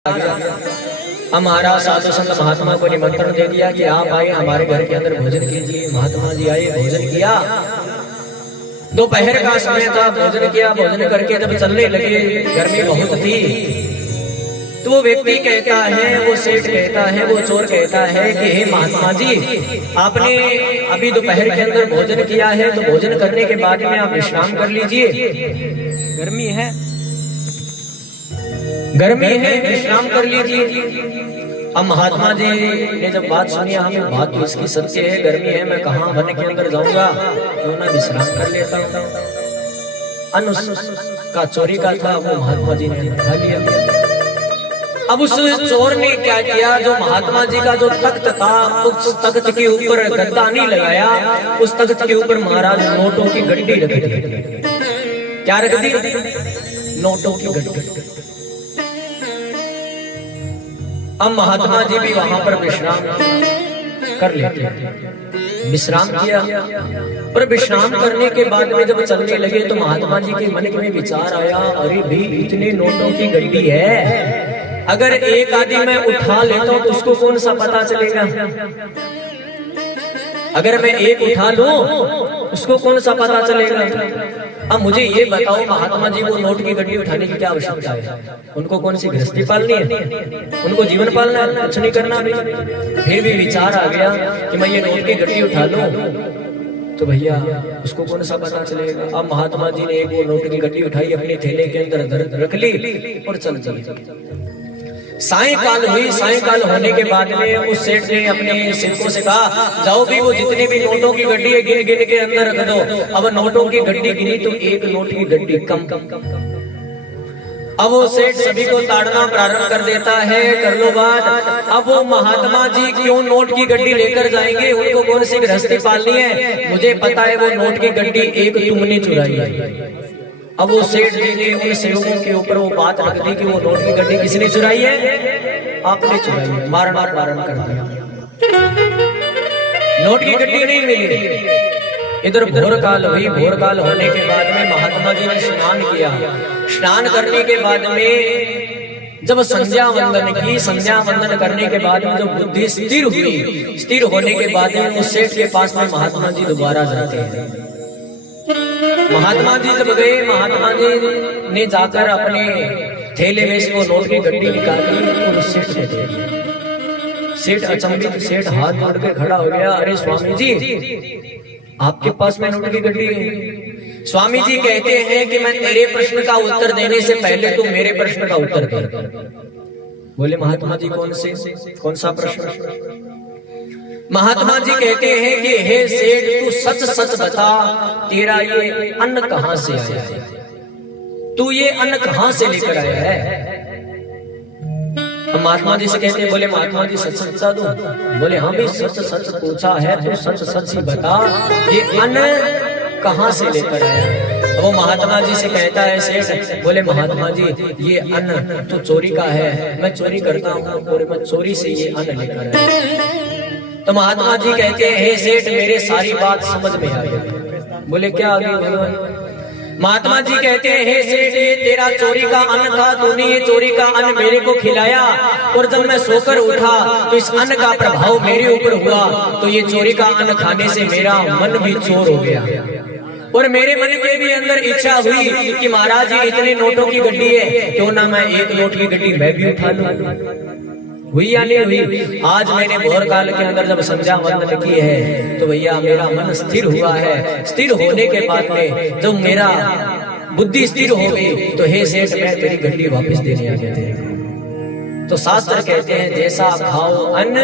हमारा साधु संत महात्मा को निमंत्रण दे दिया कि आप आए हमारे घर के अंदर भोजन कीजिए। महात्मा जी आए, भोजन किया। दोपहर का समय था, भोजन किया। भोजन करके जब चलने लगे, गर्मी बहुत थी, तो वो व्यक्ति कहता है, वो सेठ कहता है, वो चोर कहता है कि हे महात्मा जी, आपने अभी दोपहर के अंदर भोजन किया है, तो भोजन करने के बाद में आप विश्राम कर लीजिए। गर्मी है, गर्मी है, विश्राम कर लीजिए। अब महात्मा जी ने जब बात सुनी, हमें बात तो इसकी सत्य है, गर्मी है, मैं कहाँ वन के अंदर जाऊंगा, क्यों ना विश्राम कर लेता हूँ। अन्न का चोरी का था, वो महात्मा जी ने खा लिया। अब उस चोर ने क्या किया, जो महात्मा जी का जो तख्त था, उस तख्त के ऊपर गद्दा नहीं लगाया, उस तख्त के ऊपर महाराज नोटों की गड्डी रख दी। क्या रख दी? नोटों की गड्डी। अब महात्मा जी भी वहां पर विश्राम कर लेते। विश्राम किया, और विश्राम करने के बाद में जब चलने लगे तो महात्मा जी के मन में विचार आया, अरे भी इतने नोटों की गड्डी है, अगर एक आदि मैं उठा लेता हूं तो उसको कौन सा पता चलेगा? अगर मैं एक उठा लूं उसको कौन सा पता चलेगा? अब मुझे ये बताओ, महात्मा जी को नोट की गड्डी उठाने की क्या आवश्यकता है? उनको कौन सी गृहस्थी पालनी है? उनको जीवन पालना है, कुछ नहीं करना भी। फिर भी विचार आ गया कि मैं ये नोट की गड्डी उठा लूं तो भैया उसको कौन सा पता चलेगा। अब महात्मा जी ने एक वो नोट की गड्डी उठाई, अपने थैले के अंदर रख ली और चल दी। सायंकाल हुई। सायंकाल होने के बाद में उस सेठ ने अपने सेवकों से कहा, जाओ भी वो जितने भी नोटों की गड्डी है गिन गिन के अंदर रख दो। अब नोटों की गड्डी गिनी तो एक नोट की गड्डी कम। अब वो सेठ सभी को ताड़ना प्रारंभ कर देता है, कर लो बात। अब वो महात्मा जी क्यों नोट की गड्डी लेकर जाएंगे? उनको कौन सी गृहस्थी पालनी है? मुझे पता है, वो नोट की गड्डी एक तुमने चुराई है। अब वो सेठ जी ने उन सेवकों के ऊपर वो बात रख दी कि वो नोट की गड्डी किसने चुराई है? आपने चुराई है। मारना प्रारंभ कर दिया। नोट की गड्डी नहीं मिली। इधर भोर काल हुई। भोर काल होने के बाद में महात्मा जी ने स्नान किया। स्नान करने के बाद में जब संध्या वंदन की, संध्या वंदन करने के बाद में जब बुद्धि स्थिर हुई, स्थिर होने के बाद में उस सेठ के पास में महात्मा जी दोबारा जाते हैं। महात्मा जी जब गए, महात्मा जी ने जाकर अपने थैले में से वो नोट की गड्डी निकाली और उस सेठ को दे दी। सेठ अचंभित, सेठ हाथ जोड़ के खड़ा हो गया, अरे स्वामी जी, आपके पास में नोट की गड्डी है? स्वामी जी कहते हैं कि मैं तेरे प्रश्न का उत्तर देने से पहले तू मेरे प्रश्न का उत्तर दे। बोले महात्मा जी कौन सा प्रश्न? महात्मा जी कहते हैं कि हे सेठ, तू सच सच बता, तेरा ये अन्न कहां से आया है? तू ये अन्न कहां से लेकर आया है? महात्मा जी से कहते हैं, बोले महात्मा जी सच सच बता दूं? बोले हाँ भाई, सच सच पूछा है तो सच सच ही बता, ये अन्न कहां से लेकर आया है? वो महात्मा जी से कहता है सेठ, बोले महात्मा जी, ये अन्न तो चोरी का है, मैं चोरी करता हूँ और मैं चोरी से ये अन्न लेकर आया। तो महात्मा जी कहते हैं, हे सेठ, मेरे सारी बात समझ में आ गई। बोले क्या आ गई भगवान? महात्मा जी कहते हैं, हे सेठ, ये तेरा चोरी का अन्न था, तूने ये चोरी का अन्न मेरे को खिलाया, और जब मैं सोकर उठा तो इस अन्न का प्रभाव मेरे ऊपर हुआ, तो ये चोरी का अन्न खाने से मेरा मन भी चोर हो गया, और मेरे मन के भी अंदर इच्छा हुई कि महाराज जी इतने नोटों की गड्डी है, क्यों ना मैं एक नोट की गड्डी मैं भी उठा लूं। हुई या नहीं हुई? आज मैंने भोर काल के अंदर जब संध्या वंदन की है तो भैया मेरा मन स्थिर हुआ है। स्थिर होने के बाद में जब मेरा बुद्धि स्थिर हो गई तो हे सेठ, मैं तेरी गड्डी वापस देने आ गया तेरे को। तो शास्त्र कहते हैं, जैसा खाओ अन्न